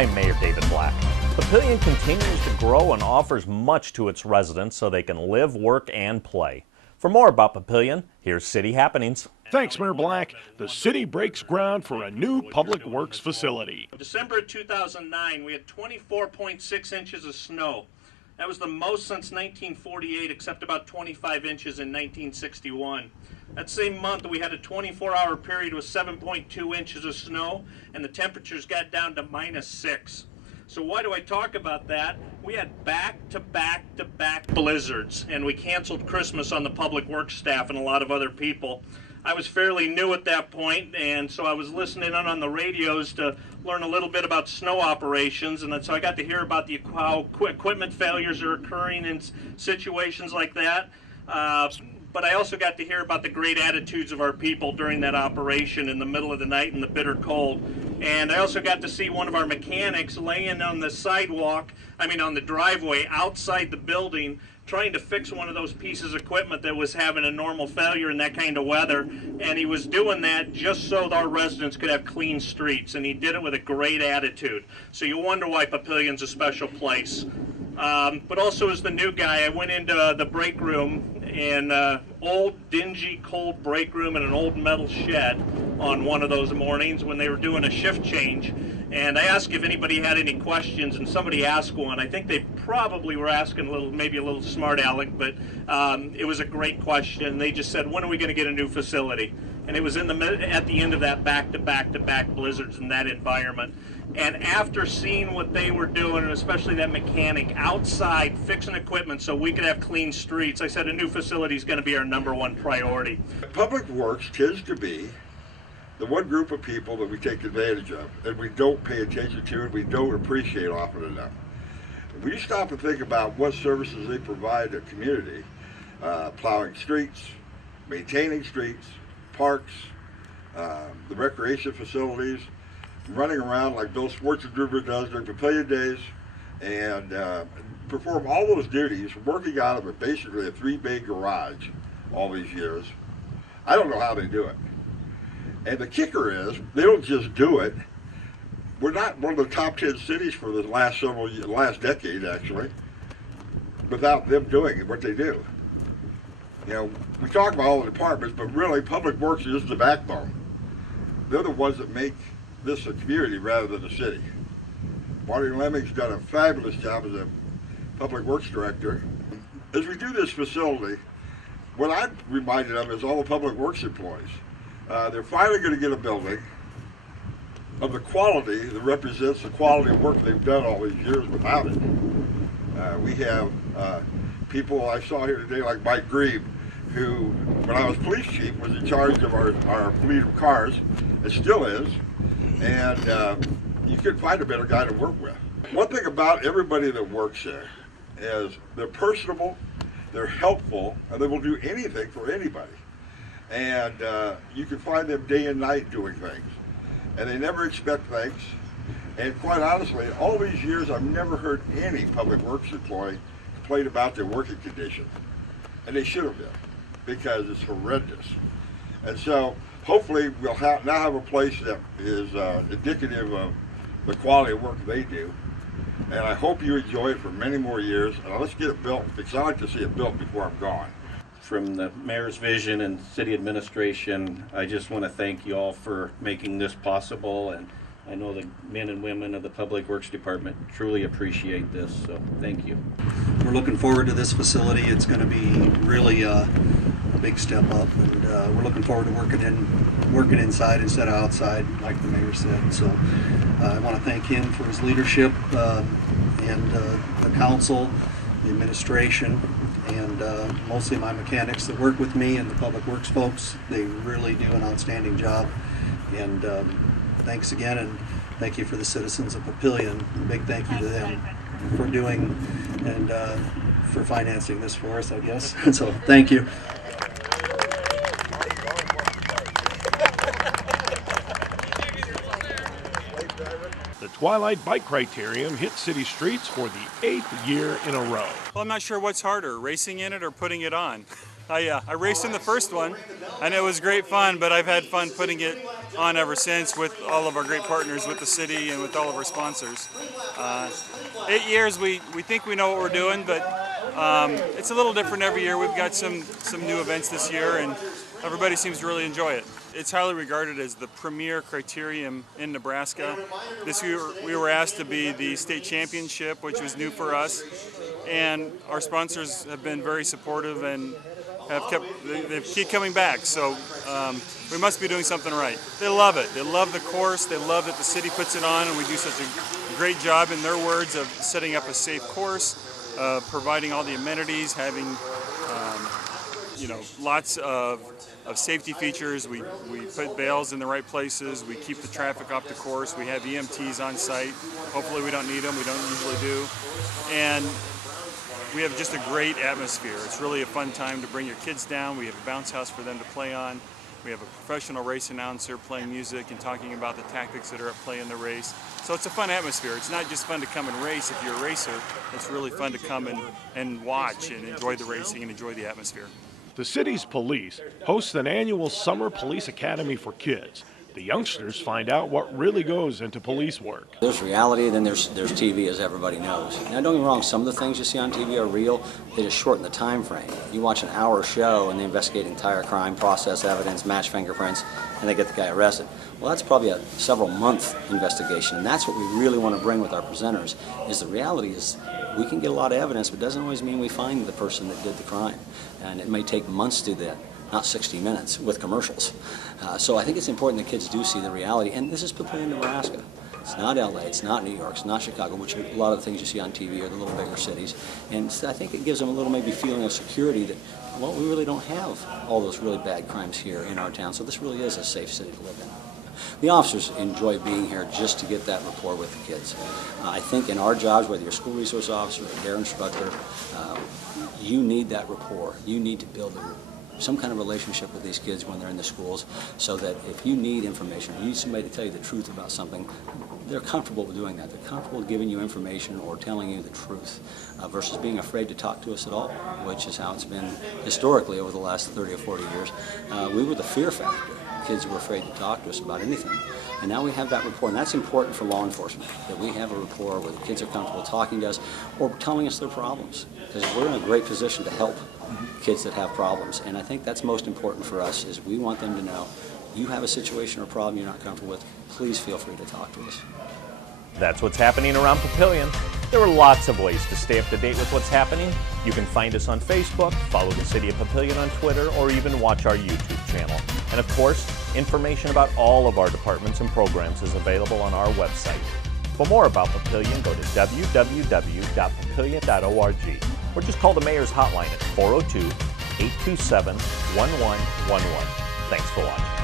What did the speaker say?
I'm Mayor David Black. Papillion continues to grow and offers much to its residents so they can live, work, and play. For more about Papillion, here's City Happenings. Thanks, Mayor Black. The city breaks ground for a new public works facility. December 2009, we had 24.6 inches of snow. That was the most since 1948, except about 25 inches in 1961. That same month, we had a 24-hour period with 7.2 inches of snow, and the temperatures got down to -6. So why do I talk about that? We had back-to-back blizzards, and we canceled Christmas on the public works staff and a lot of other people. I was fairly new at that point, and so I was listening in on the radios to learn a little bit about snow operations, and so I got to hear about how equipment failures are occurring in situations like that. But I also got to hear about the great attitudes of our people during that operation in the middle of the night in the bitter cold. And I also got to see one of our mechanics laying on the sidewalk, on the driveway outside the building, trying to fix one of those pieces of equipment that was having a normal failure in that kind of weather. And he was doing that just so our residents could have clean streets. And he did it with a great attitude. So you wonder why Papillion's a special place. But also as the new guy, I went into the break room in old, dingy, cold break room in an old metal shed on one of those mornings when they were doing a shift change. And I asked if anybody had any questions, and somebody asked one. I think they probably were asking maybe a little smart aleck, but it was a great question. They just said, when are we going to get a new facility? And it was at the end of that back-to-back blizzards in that environment. And after seeing what they were doing, and especially that mechanic outside fixing equipment so we could have clean streets, I said a new facility is going to be our #1 priority. Public works tends to be the one group of people that we take advantage of, and we don't pay attention to, and we don't appreciate often enough. When you stop and think about what services they provide to the community, plowing streets, maintaining streets, parks, the recreation facilities, running around like Bill Schwarzenegger does during Papillion days, and perform all those duties, working out of basically a 3-bay garage all these years. I don't know how they do it. And the kicker is, they don't just do it. We're not one of the top 10 cities for the last decade actually, without them doing what they do. We talk about all the departments, but really Public Works is the backbone. They're the ones that make this a community rather than a city. Marty Lemming's done a fabulous job as a Public Works Director. As we do this facility, what I'm reminded of is all the Public Works employees. They're finally going to get a building of the quality that represents the quality of work they've done all these years without it. We have people I saw here today like Mike Grieve, who, when I was police chief, was in charge of our fleet of cars, and still is, and you couldn't find a better guy to work with. One thing about everybody that works there is they're personable, they're helpful, and they will do anything for anybody. And you can find them day and night doing things, and they never expect thanks. And quite honestly, all these years I've never heard any Public Works employee complain about their working conditions, and they should have been, because it's horrendous. And so hopefully we'll now have a place that is indicative of the quality of work they do, and I hope you enjoy it for many more years. Let's get it built, because I like to see it built before I'm gone. From the mayor's vision and city administration, I just want to thank you all for making this possible, and I know the men and women of the Public Works Department truly appreciate this, so thank you. We're looking forward to this facility. It's going to be really a big step up, and we're looking forward to working inside instead of outside, like the mayor said. So I want to thank him for his leadership, and the council, the administration, and mostly my mechanics that work with me and the Public Works folks. They really do an outstanding job, and thanks again, and thank you for the citizens of Papillion. A big thank you to them for doing and for financing this for us, I guess. So thank you. The Twilight Bike Criterium hit city streets for the 8th year in a row. Well, I'm not sure what's harder, racing in it or putting it on. I raced in the first one, and it was great fun, but I've had fun putting it on ever since with all of our great partners with the city and with all of our sponsors. 8 years, we think we know what we're doing, but it's a little different every year. We've got some new events this year, and everybody seems to really enjoy it. It's highly regarded as the premier criterium in Nebraska. This year we were asked to be the state championship, which was new for us, and our sponsors have been very supportive and they keep coming back. So we must be doing something right. They love it. They love the course. They love that the city puts it on, and we do such a great job, in their words, of setting up a safe course, providing all the amenities, having lots of safety features. We put bales in the right places. We keep the traffic off the course. We have EMTs on site. Hopefully we don't need them. We don't usually do. And we have just a great atmosphere. It's really a fun time to bring your kids down. We have a bounce house for them to play on. We have a professional race announcer playing music and talking about the tactics that are at play in the race. So it's a fun atmosphere. It's not just fun to come and race if you're a racer. It's really fun to come and watch and enjoy the racing and enjoy the atmosphere. The city's police hosts an annual summer police academy for kids. The youngsters find out what really goes into police work. There's reality, then there's TV, as everybody knows. Now, don't get me wrong, some of the things you see on TV are real. They just shorten the time frame. You watch an hour show and they investigate entire crime, process evidence, match fingerprints, and they get the guy arrested. Well, that's probably a several-month investigation, and that's what we really want to bring with our presenters, is the reality is we can get a lot of evidence, but it doesn't always mean we find the person that did the crime. And it may take months to do that, not 60 minutes with commercials. So I think it's important that kids do see the reality, and this is Papillion, Nebraska. It's not LA, it's not New York, it's not Chicago, which a lot of the things you see on TV are the little bigger cities. And I think it gives them a little maybe feeling of security that, well, we really don't have all those really bad crimes here in our town, so this really is a safe city to live in. The officers enjoy being here just to get that rapport with the kids. I think in our jobs, whether you're a school resource officer or a dare instructor, you need that rapport. You need to build some kind of relationship with these kids when they're in the schools, so that if you need information, you need somebody to tell you the truth about something, they're comfortable with doing that. They're comfortable giving you information or telling you the truth versus being afraid to talk to us at all, which is how it's been historically over the last 30 or 40 years. We were the fear factor. Kids were afraid to talk to us about anything. And now we have that rapport, and that's important for law enforcement, that we have a rapport where the kids are comfortable talking to us or telling us their problems, because we're in a great position to help kids that have problems. And I think that's most important for us, is we want them to know, you have a situation or problem you're not comfortable with, please feel free to talk to us. That's what's happening around Papillion. There are lots of ways to stay up to date with what's happening. You can find us on Facebook, follow the City of Papillion on Twitter, or even watch our YouTube channel. And of course, information about all of our departments and programs is available on our website. For more about Papillion, go to www.papillion.org or just call the Mayor's Hotline at 402-827-1111. Thanks for watching.